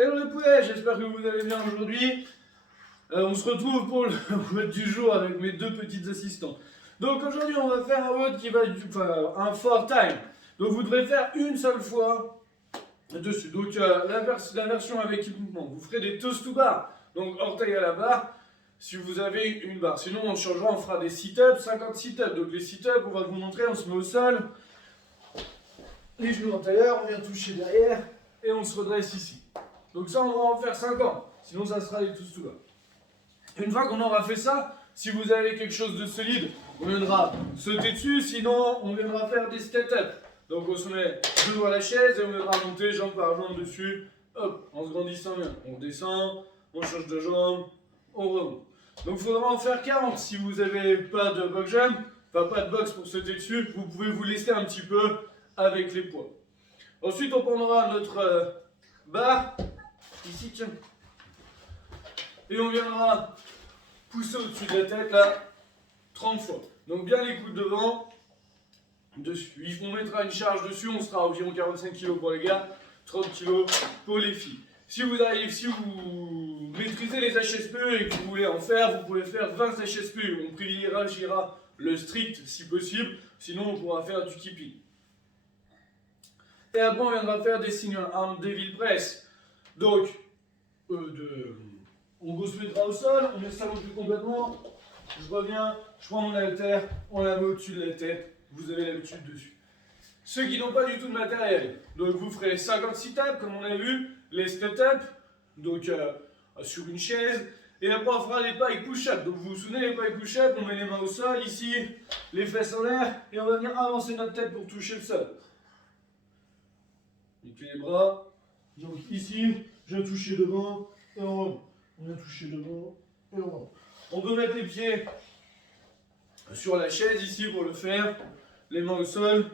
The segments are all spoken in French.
Hello les poulets, j'espère que vous allez bien aujourd'hui. On se retrouve pour le WOD du jour avec mes deux petites assistants. Donc aujourd'hui on va faire un WOD qui va un 4 time. Donc vous devrez faire une seule fois dessus. Donc la version avec équipement, vous ferez des toast to bar. Donc orteil à la barre si vous avez une barre. Sinon on changera, on fera des sit-ups, 50 sit-ups. Donc les sit-ups, on va vous montrer, on se met au sol. Les genoux antérieurs, on vient toucher derrière et on se redresse ici. Donc ça, on va en faire 50, sinon ça sera les tous tout là. Une fois qu'on aura fait ça, si vous avez quelque chose de solide, on viendra sauter dessus, sinon on viendra faire des step-up. Donc on se met genoux à la chaise et on viendra monter jambe par jambe dessus, hop, en se grandissant bien. On descend, on change de jambe, on remonte. Donc il faudra en faire 40 si vous n'avez pas de box jump, enfin pas de box pour sauter dessus, vous pouvez vous laisser un petit peu avec les poids. Ensuite on prendra notre barre. Ici, tiens. Et on viendra pousser au-dessus de la tête, là, 30 fois. Donc bien les coudes devant, dessus. On mettra une charge dessus, on sera à environ 45 kg pour les gars, 30 kg pour les filles. Si vous maîtrisez les HSP et que vous voulez en faire, vous pouvez faire 20 HSP. On privilégiera le strict si possible, sinon on pourra faire du keeping. Et après on viendra faire des single arm devil press. Donc, on se mettra au sol, on s'allonge complètement, je reviens, je prends mon haltère, on la met au-dessus de la tête, vous avez l'habitude dessus. Ceux qui n'ont pas du tout de matériel, donc vous ferez 50 sit-ups comme on a vu, les step-up, donc sur une chaise, et après on fera les pailles push-up. Donc vous vous souvenez, les pailles push-up, on met les mains au sol, ici, les fesses en l'air, et on va venir avancer notre tête pour toucher le sol. Et puis les bras, donc ici, je viens toucher devant et on remonte. On vient toucher devant et on remonte. On peut mettre les pieds sur la chaise ici pour le faire, les mains au sol.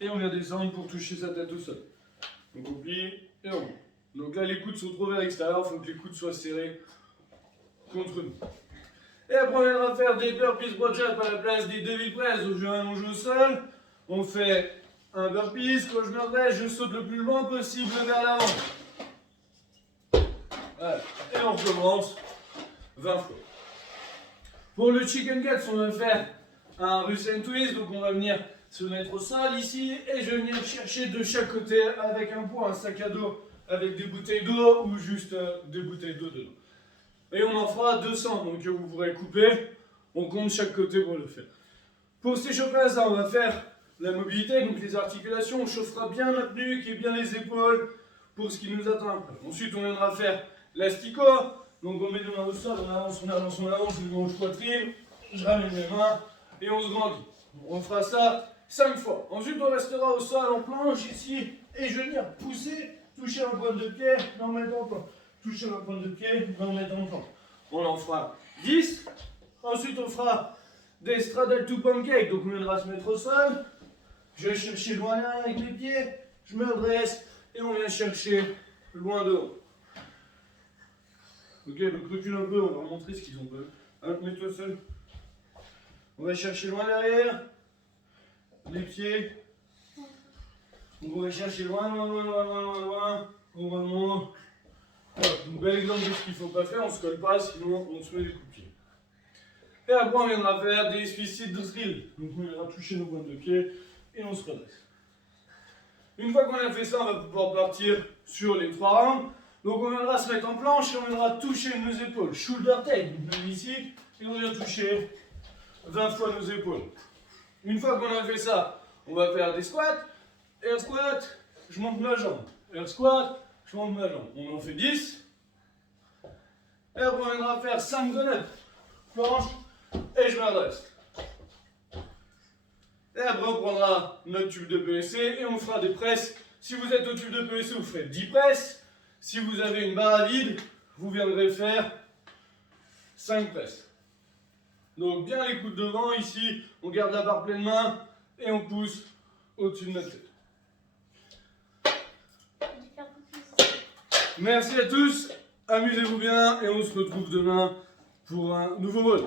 Et on vient descendre pour toucher sa tête au sol. Donc on plie et on remonte. Donc là les coudes sont trop vers l'extérieur, il faut que les coudes soient serrés contre nous. Et après on viendra faire des burpees broad jump à la place des devil press. Donc je m'allonge au sol, on fait un burpees, quand je me redresse, je saute le plus loin possible vers l'avant. Voilà. Et on recommence 20 fois. Pour le chicken cuts, on va faire un Russian twist, donc on va venir se mettre au sol ici, et je vais venir chercher de chaque côté avec un poids, un sac à dos avec des bouteilles d'eau ou juste des bouteilles d'eau dedans. Et on en fera 200, donc vous pourrez couper, on compte chaque côté pour le faire. Pour s'échauffer à ça, on va faire la mobilité, donc les articulations, on chauffera bien notre nuque et bien les épaules pour ce qui nous attend. Ensuite, on viendra faire l'astico, donc on met les mains au sol, on avance, une gauche poitrine, je ramène mes mains et on se grandit. On fera ça 5 fois. Ensuite, on restera au sol en planche ici et je vais venir pousser, toucher un point de pied, en mettant en planche. Toucher un point de pied, en mettant en planche. On en fera 10. Ensuite, on fera des straddle to pancake. Donc, on viendra se mettre au sol. Je vais chercher loin derrière avec les pieds. Je me redresse et on vient chercher loin devant. Ok, donc recule un peu, on va montrer ce qu'ils ont fait. Hein, mets-toi seul. On va chercher loin derrière. Les pieds. Donc, on va chercher loin. On remonte. Donc bel exemple de ce qu'il ne faut pas faire, on ne se colle pas, sinon on se met des coups de pied. Et après on viendra faire des suicides drill. Donc on viendra toucher nos pointes de pied et on se redresse. Une fois qu'on a fait ça, on va pouvoir partir sur les 3 rounds. Donc on viendra se mettre en planche et on viendra toucher nos épaules. Shoulder take, donc même ici, et on vient toucher 20 fois nos épaules. Une fois qu'on a fait ça, on va faire des squats. Air squat, je monte ma jambe. Air squat, je monte ma jambe. On en fait 10. Et après on viendra faire 5 donuts. Planche et je me redresse. Et après on prendra notre tube de PVC et on fera des presses. Si vous êtes au tube de PVC, vous ferez 10 presses. Si vous avez une barre à vide, vous viendrez faire 5 presses. Donc bien les coudes devant, ici, on garde la barre pleine main et on pousse au-dessus de notre tête. Merci à tous, amusez-vous bien et on se retrouve demain pour un nouveau mode.